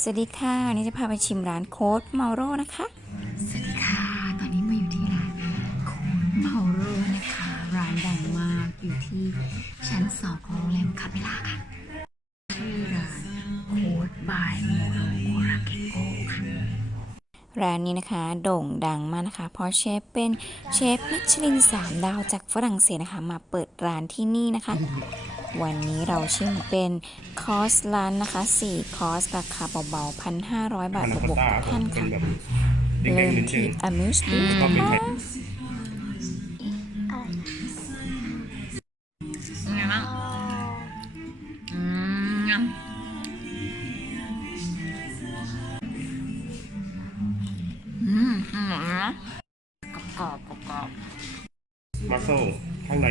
สวัสดีค่ะวันนี้จะพาไปชิมร้านโค้ดเมาโร่นะคะ สวัสดีค่ะ ตอนนี้มาอยู่ที่ร้านโคดเมาโรนะคะ ร้านดังมากอยู่ที่ชั้นสองของโรงแรมคาเมล่าค่ะชื่อร้านโคดบายโมโรโมราเกโกค่ะร้านนี้นะคะโด่งดังมากนะคะ เพราะเชฟเป็นเชฟมิชลิน3ดาวจากฝรั่งเศสนะคะ มาเปิดร้านที่นี่นะคะ วันนี้เราชิมเป็นคอร์สร้านนะคะ 4 คอร์สราคาเบาๆ 1,500 บาทพานาบคอวกตต้าๆต่อท่านเป็นค่ะแบบเด้งเริ่ๆมนิดนึที่ง Amuse ก็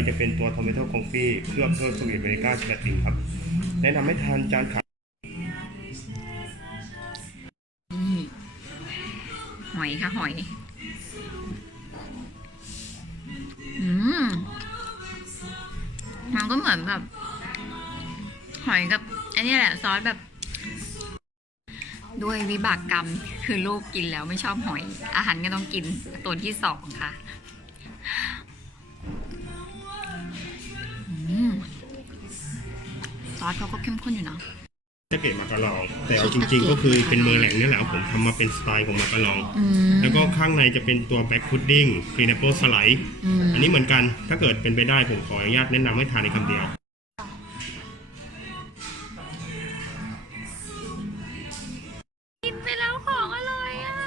จะเป็นตัวทอมเมโต้คองฟี่เคลือบด้วยสวีทเมริกาสแลตินครับ แนะนำให้ทานจานขาวนี่หอยค่ะหอย อืม มันก็เหมือนแบบ หอยกับ อันนี้แหละซอสแบบ ด้วยวิบากกรรม คือลูกกินแล้วไม่ชอบหอย อาหารก็ต้องกินตัวที่สองค่ะ ซอสเขาก็เข้มข้นอยู่นะจะเกตมาการอง แต่เอาจริง ๆ ก็คือเป็นเมอร์แหลงนี่แหละครับผมทำมาเป็นสไตล์ของมาการอง อืม แล้วก็ข้างในจะเป็นตัวแบ็กพุดดิ้งกรีนแอปเปิลสไลด์อืม อันนี้เหมือนกันถ้าเกิดเป็นไปได้ผมขออนุญาตแนะนำให้ทานในคำเดียว กินไปแล้วของอร่อยอะ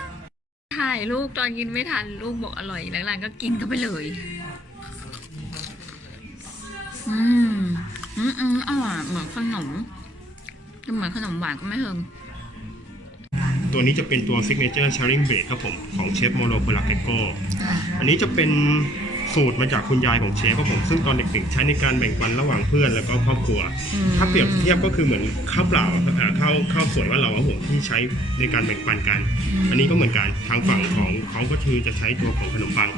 ถ่ายรูปตอนกินไม่ทันลูกบอกอร่อยหลังๆก็กินเข้าไปเลย อืม อืมอืมอร่อยเหมือนขนมจะเหมือนขนมหวานก็ไม่เทิงตัวนี้จะเป็นตัว Signature Sharing Bread ครับผม ของเชฟโมโนโพลาเกโกอะอันนี้จะเป็นสูตรมาจากคุณยายของเชฟครับผมซึ่งตอนเด็กๆใช้ในการแบ่งปันระหว่างเพื่อนแล้วก็ครอบครัว ถ้าเปรียบเทียบก็คือเหมือนข้าวเปล่าอ่าข้าวข้าวสวยว่าเราครับผมที่ใช้ในการแบ่งปันกัน อันนี้ก็เหมือนกันทางฝั่งของเขาก็คือจะใช้ตัวของขนมปัง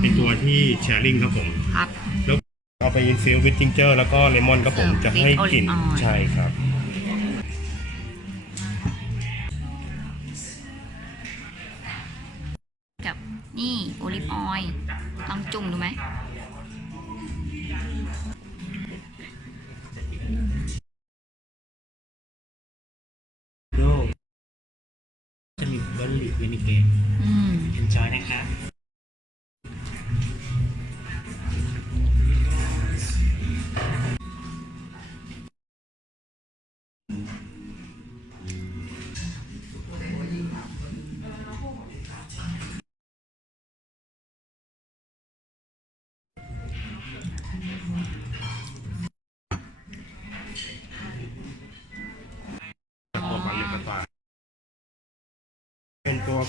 เป็นตัวที่แชร์ลิงครับผมครับแล้ว เอาไปอินฟิลวิตจิงเจอร์ แล้วก็เลมอนครับผมเสิจะร์ฟให้ with กลิ่น olive oil ใช่ครับ กับนี่โอลิฟออยล์ลองจุ่มดูไหมโดจะมีบอลลีวินิเกตอืม enjoy นะครับ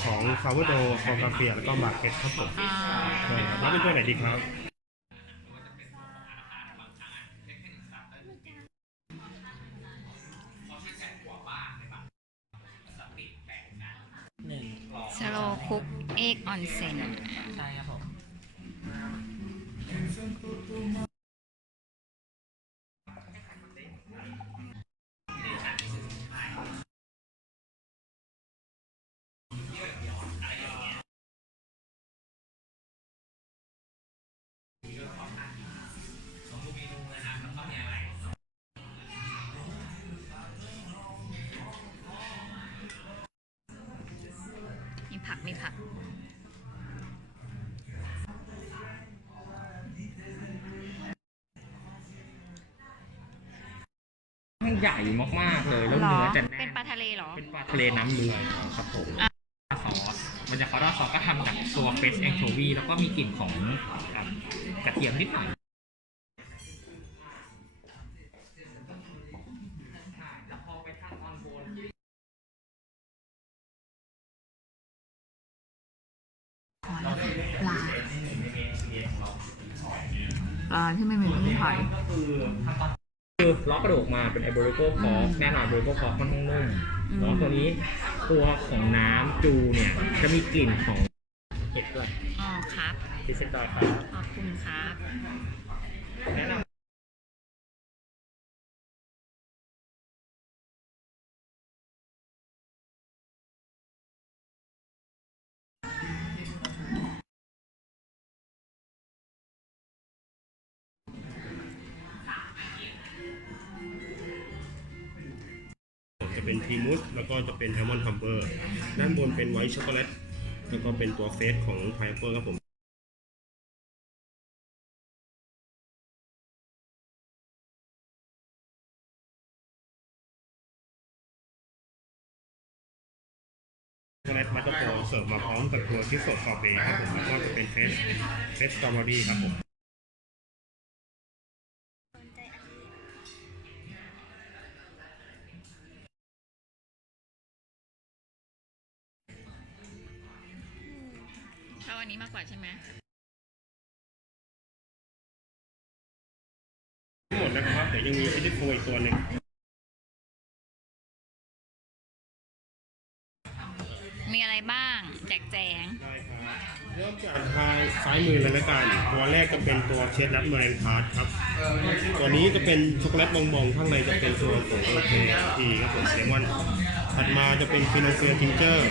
ของซาวโดฟอร์กาเฟียแล้วก็มาร์เก็ตครับผมอ่าใช่ครับแล้วเป็นตัวไหนดีครับ หนึ่งสโลคุกเอ็กออนเซน ใช่ครับผมมี มันใหญ่มากๆเลยแล้วหรอเนื้อจะเป็นแน่นปลาทะเลเหรอ เป็นปลาทะเลน้ำลึกครับผมซอสมันจะคอร์ดซอสก็ทำจากตัวเฟสแองโชวีแล้วก็มีกลิ่นของอะกระเทียมนิดหน่อยปลาปลาที่ไม่มีที่ไผ่ คือล็อกกระดูกมาเป็นไอโบริโกพออืมแน่นอนไอโบริโกพอค่อนข้างนุ่มอืม แล้วตัวนี้ตัวของน้ำจูเนี่ยจะมีกลิ่นของเห็ดด้วยอ๋อครับพิเศษดอยครับ ขอบคุณครับ แนะนำ เป็นทีมูสแล้วก็จะเป็นแอลมอนด์ฮัมเบอร์ ด้านบนเป็นไวท์ช็อกโกแลต แล้วก็เป็นตัวเฟสของไพเปอร์ครับผมช็อกโกแลตมัตเตอร์โฟเสิร์ฟมาพร้อมกับตัวชิสโซซอเบต์ครับผมแล้วก็จะเป็นเฟสเฟสสตรอเบอรี่ครับผม อบอันนี้มากกว่าใช่ไหมทั้งหมดนะครับเดี๋ยวยังมีเอดิโฟอีกตัวหนึ่งมีอะไรบ้าง แจกแจง ได้ครับเริ่มจากทางซ้ายมือเลยละกันตัวแรกจะเป็นตัวเชดนัทเมอร์เรนทาร์ตครับตัวนี้จะเป็นช็อกโกแลตบองๆข้างในจะเป็นตัวของโอเคทีครับผมเลมอน ถัดมาจะเป็นฟิโนเฟียทิงเจอร์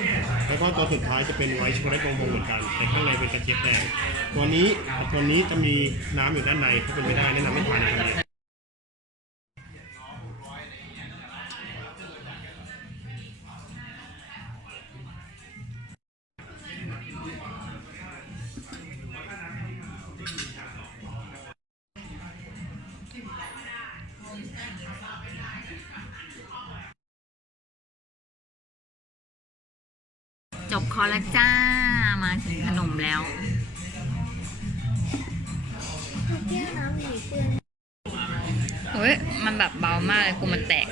แล้วก็ตัวสุดท้ายจะเป็นไวท์ช็อกโกแลตบองๆเหมือนกัน แต่ข้างในเป็นกระเจี๊ยบแดง ตัวนี้ตัวนี้จะมีน้ำอยู่ด้านในถ้าเป็นไม่ได้แนะนำให้ทานในนเดีย อละจ้า มาถึงขนมแล้วเฮ้ย มันแบบเบามากเลยกูมันแตก